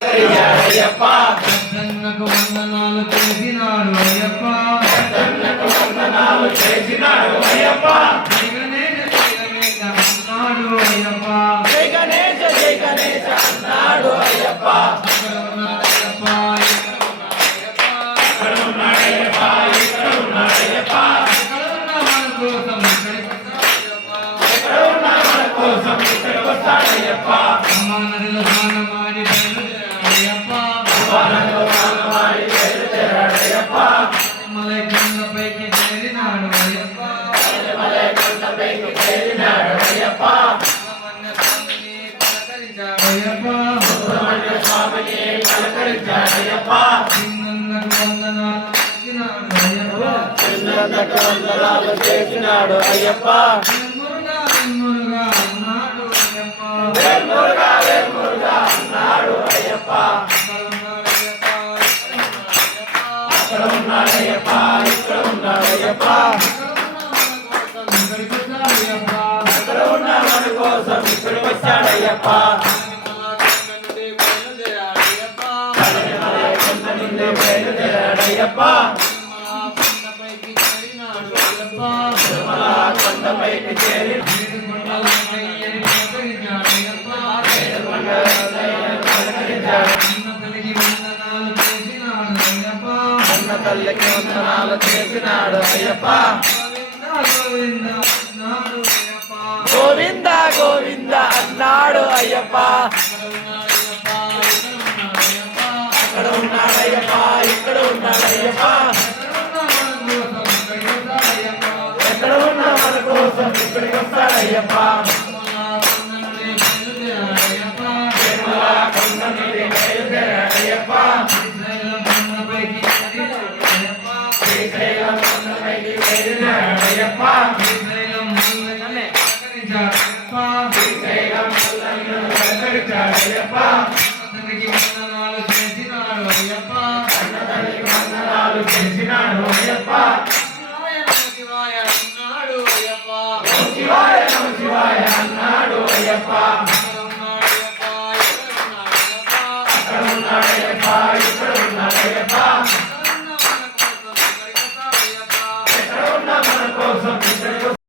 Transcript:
అయ్యప్ప పెద్దన్నకు వందనాలు చేసినాడు అయ్యప్ప పెద్దన్నకు వందనాలు చేసినాడు అయ్యప్ప జై గణేశ అన్నాడు అయ్యప్ప జై గణేశ అన్నాడు అయ్యప్ప ఇక్కడ ఉన్నాడయ్యప్ప ఇక్కడ ఉన్నాడయ్యప్ప ఇక్కడ ఉన్నాడయ్యప్ప ఇక్కడ ఉన్న మన కోసం ఇక్కడ ఉన్న మన కోసం ఇక్కడికి వస్తాడయ్యప్ప అమ్మ నదిలో స్నానమాడి బయలుదేరాడయ్యప్ప బయలుదేరాడయ్యప్ప మలై కొండపైకి చేరినాడు అయ్యప్ప కొండపైకి చేరినాడు అయ్యప్ప సుబ్రహ్మణ్య స్వామిని పలకరించాడయ్యప్ప చిన్నన్నకు వందనాలు చేసినాడు అయ్యప్ప చిన్నన్నకు వందనాలు చేసినాడు అయ్యప్ప వేర్మురుగా ఉన్నాడు అయ్యప్ప వేర్మురుగా అన్నాడు అయ్యప్ప అక్కడ ఉన్నాడయ్యప్ప ఇక్కడ ఉన్నాడయ్యప్ప అక్కడ ఉన్న మన కోసం ఇక్కడికి వచ్చాడయ్యప్ప బయలుదేరాడయ్యప్ప కొండపైకి చేరి అన్న తల్లికి వందనాలు చేసినాడు అయ్యప్ప గోవింద గోవింద అన్నాడు అయ్యప్ప అక్కడ ఉన్నాడయ్యప్ప ఇక్కడ ఉన్నాడయ్యప్ప ఎక్కడ ఉన్న మన కోసం ఇక్కడికి వస్తాడయ్యప్ప